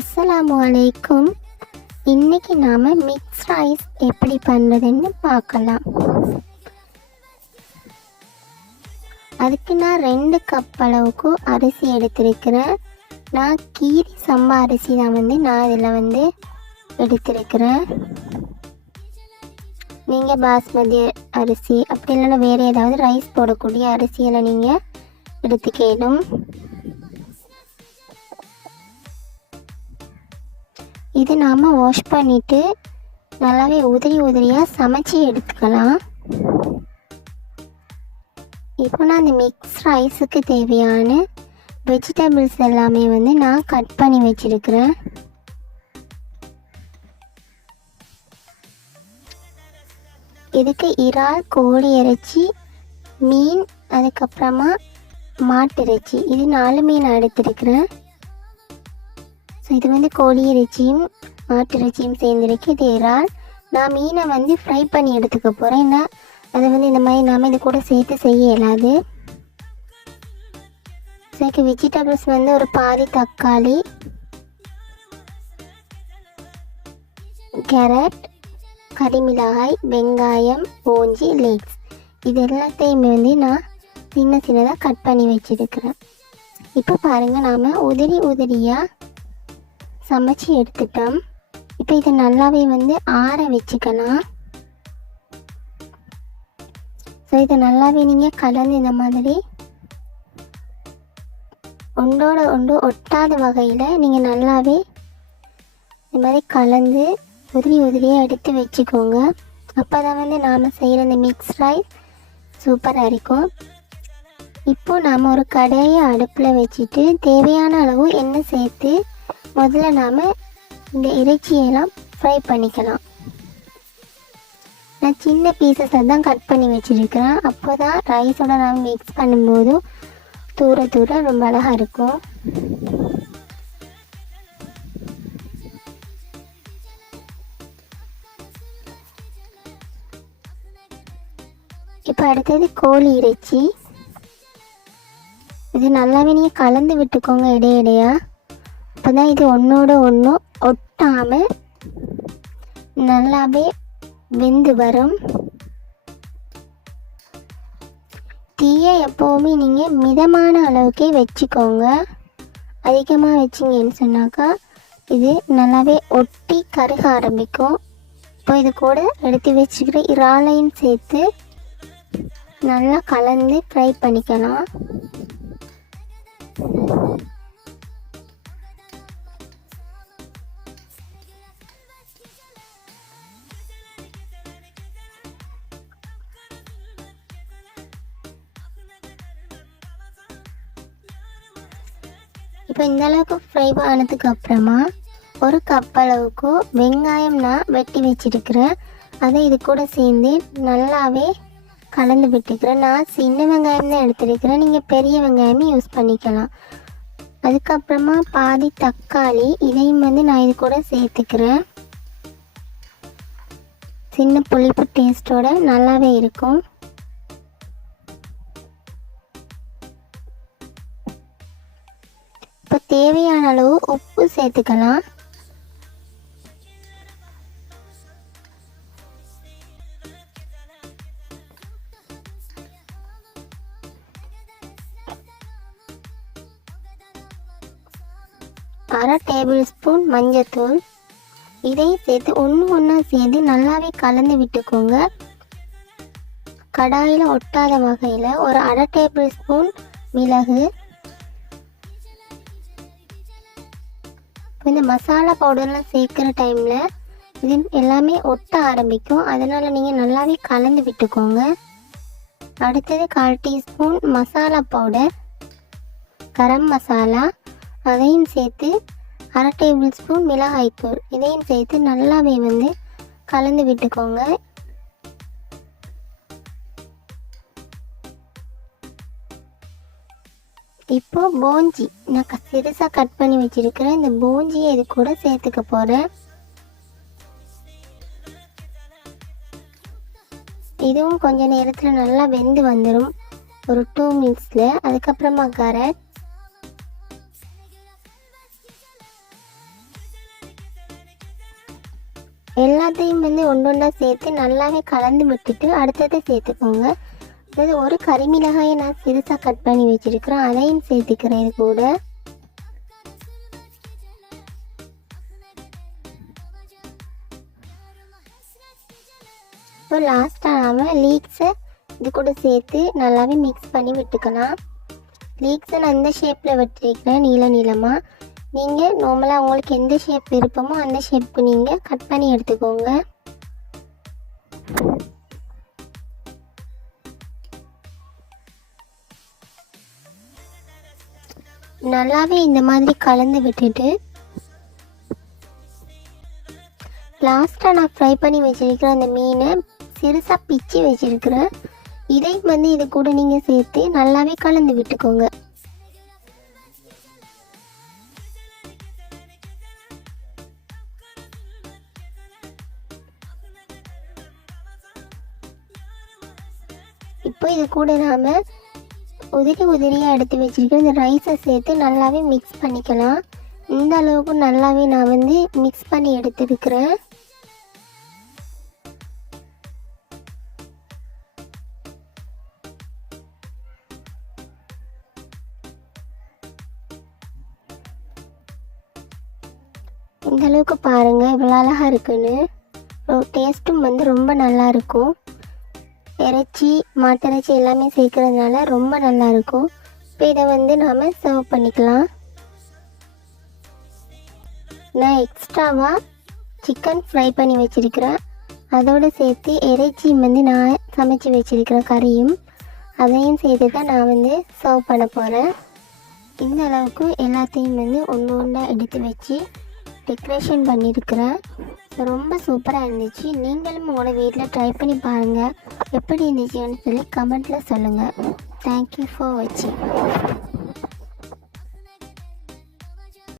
அஸ்ஸலாமு அலைக்கும். இன்னைக்கு நாம மிக்ஸ் ரைஸ் எப்படி பண்ணுறதுன்னு பார்க்கலாம். அதுக்கு நான் 2 கப் அளவுக்கு அரிசி எடுத்திருக்கிறேன். நான் கீரி சம்பா அரிசி தான் நான் இதில் எடுத்திருக்கிறேன். நீங்கள் பாஸ்மதி அரிசி அப்படி இல்லைன்னா வேறு ஏதாவது ரைஸ் போடக்கூடிய அரிசியில் நீங்கள் எடுத்துக்கணும். இது நாம் வாஷ் பண்ணிவிட்டு நல்லாவே உதிரியாக சமைச்சி எடுத்துக்கலாம். இப்போ நான் அந்த மிக்ஸ் ரைஸுக்கு தேவையான வெஜிடபிள்ஸ் எல்லாமே நான் கட் பண்ணி வச்சுருக்கிறேன். இதுக்கு இறால், கோழி இறைச்சி, மீன், அதுக்கப்புறமா மாட்டு இறைச்சி, இது 4 மீன் எடுத்துருக்கிறேன். ஸோ இது கோழி இறைச்சியும் மாட்டு இறைச்சியும் சேர்ந்துருக்கு. இது இறால். நான் மீனை ஃப்ரை பண்ணி எடுத்துக்க போகிறேன். ஏன்னா அதை இந்த மாதிரி நாம் இது கூட சேர்த்து செய்ய இயலாது. ஸோ இதுக்கு வெஜிடபிள்ஸ் ஒரு பாதி தக்காளி, கேரட், கறிமிளகாய், வெங்காயம், போஞ்சி, லெக்ஸ், இது எல்லாத்தையுமே நான் சின்னதாக கட் பண்ணி வச்சுருக்கிறேன். இப்போ பாருங்கள், நாம் உதிரியாக சமைச்சி எடுத்துட்டோம். இப்போ இதை நல்லாவே ஆற வச்சுக்கலாம். ஸோ இதை நல்லாவே நீங்கள் கலந்து இந்த மாதிரி ஒன்றோட ஒன்று ஒட்டாத வகையில் நீங்கள் நல்லாவே இந்த மாதிரி கலந்து உதிரியாக எடுத்து வச்சுக்கோங்க. அப்போ தான் நாம் செய்கிற இந்த மிக்ஸ் ரைஸ் சூப்பராக இருக்கும். இப்போது நாம் ஒரு கடாயை அடுப்பில் வச்சுட்டு தேவையான அளவு எண்ணெய் சேர்த்து முதல்ல நாம் இந்த இறைச்சியெல்லாம் ஃப்ரை பண்ணிக்கலாம். நான் சின்ன பீசஸை தான் கட் பண்ணி வச்சுருக்கிறேன். அப்போ தான் ரைஸோட நாம் மிக்ஸ் பண்ணும்போது தூர ரொம்ப அழகாக இருக்கும். இப்போ அடுத்தது கோழி இறைச்சி. இது நல்லாவே நீங்கள் கலந்து விட்டுக்கோங்க இடையிடையா. அப்போ தான் இது ஒன்றோட ஒன்று ஒட்டாமல் நல்லாவே வெந்து வரும். தீயை எப்போவுமே நீங்கள் மிதமான அளவுக்கே வச்சுக்கோங்க. அதிகமாக வச்சிங்கன்னு சொன்னாக்கா இது நல்லாவே ஒட்டி கருக ஆரம்பிக்கும். இப்போ இது கூட எடுத்து வச்சுக்கிற இறாலையும் சேர்த்து நல்லா கலந்து ஃப்ரை பண்ணிக்கலாம். இப்போ இந்த அளவுக்கு ஃப்ரை ஆனதுக்கு அப்புறமா 1 கப் அளவுக்கு வெங்காயம் நான் வெட்டி வச்சிருக்கிறேன். அதை இது கூட சேர்ந்து நல்லாவே கலந்து விட்டுக்கிறேன். நான் சின்ன வெங்காயம் தான் எடுத்துருக்கிறேன். நீங்கள் பெரிய வெங்காயமே யூஸ் பண்ணிக்கலாம். அதுக்கப்புறமா பாதி தக்காளி, இதையும் நான் இது கூட சேர்த்துக்கிறேன். சின்ன புளிப்பு டேஸ்ட்டோட நல்லாவே இருக்கும். இப்போ தேவையான அளவு உப்பு சேர்த்துக்கலாம். அரை டேபிள் ஸ்பூன் மஞ்சத்தூள், இதையும் சேர்த்து ஒன்றா சேர்த்து நல்லாவே கலந்து விட்டுக்கோங்க. கடாயில் ஒட்டாத வகையில் ஒரு அரை டேபிள் ஸ்பூன் மிளகு. இந்த மசாலா பவுடர்லாம் சேர்க்குற டைமில் இது எல்லாமே ஒட்ட ஆரம்பிக்கும். அதனால் நீங்கள் நல்லாவே கலந்து விட்டுக்கோங்க. அடுத்தது 1/4 டீஸ்பூன் மசாலா பவுடர், கரம் மசாலா, அதையும் சேர்த்து அரை டேபிள் ஸ்பூன் மிளகாய்த்தூள், இதையும் சேர்த்து நல்லாவே கலந்து விட்டுக்கோங்க. இப்போ போஞ்சி நான் சிறுசாக கட் பண்ணி வச்சுருக்கிறேன். இந்த போஞ்சியை இது கூட சேர்த்துக்க போகிறேன். இதுவும் கொஞ்ச நேரத்தில் நல்லா வெந்து வந்துடும், ஒரு 2 மினிட்ஸில். அதுக்கப்புறமா கேரட், எல்லாத்தையும் வந்து ஒன்றொன்றா சேர்த்து நல்லாவே கலந்து விட்டுட்டு அடுத்ததை சேர்த்துக்கோங்க. அதாவது ஒரு கறிமிளகாயை நான் சிறுசாக கட் பண்ணி வச்சுருக்கிறேன், அதையும் சேர்த்துக்கிறேன் இது கூட. இப்போ லாஸ்ட்டாக நாம் லீக்ஸை இது கூட சேர்த்து நல்லாவே மிக்ஸ் பண்ணி விட்டுக்கலாம். லீக்ஸை நான் இந்த ஷேப்பில் வெட்டிருக்கிறேன், நீளமாக. நீங்கள் நார்மலாக உங்களுக்கு எந்த ஷேப் விருப்பமோ அந்த ஷேப்புக்கு நீங்கள் கட் பண்ணி எடுத்துக்கோங்க. நல்லாவே இந்த மாதிரி கலந்து விட்டுட்டு லாஸ்ட்டாக நான் ஃப்ரை பண்ணி வச்சுருக்கிற அந்த மீனை சிறுசாக பிச்சு வச்சுருக்கிறேன், இதை வந்து இது கூட நீங்கள் சேர்த்து நல்லாவே கலந்து விட்டுக்கோங்க. இப்போ இது கூட நாம் உதிரியாக எடுத்து வச்சுருக்கிற இந்த ரைஸை சேர்த்து நல்லாவே மிக்ஸ் பண்ணிக்கலாம். இந்த அளவுக்கு நல்லாவே நான் வந்து மிக்ஸ் பண்ணி எடுத்துருக்கிறேன். இந்த அளவுக்கு பாருங்கள் இவ்வளோ அழகாக இருக்குன்னு. டேஸ்ட்டும் வந்து ரொம்ப நல்லாயிருக்கும். இறைச்சி மாட்டிறைச்சி எல்லாமே சேர்க்கறதுனால ரொம்ப நல்லாயிருக்கும். இப்போ இதை வந்து நாம் சர்வ் பண்ணிக்கலாம். நான் எக்ஸ்ட்ராவாக சிக்கன் ஃப்ரை பண்ணி வச்சுருக்கிறேன், அதோடு சேர்த்து இறைச்சி வந்து நான் சமைச்சி வச்சுருக்கிறேன், கறியும் அதையும் சேர்த்து தான் நான் வந்து சர்வ் பண்ண போகிறேன். இந்த அளவுக்கு எல்லாத்தையும் வந்து ஒன்று ஒன்றா எடுத்து வச்சு டெக்கரேஷன் பண்ணியிருக்கிறேன். ரொம்ப சூப்பராக இருந்துச்சு. நீங்களும் உங்களோட வீட்டில் ட்ரை பண்ணி பாருங்கள், எப்படி இருந்துச்சுன்னு சொல்லி கமெண்ட்டில் சொல்லுங்கள். தேங்க்யூ ஃபார் வாட்சிங்.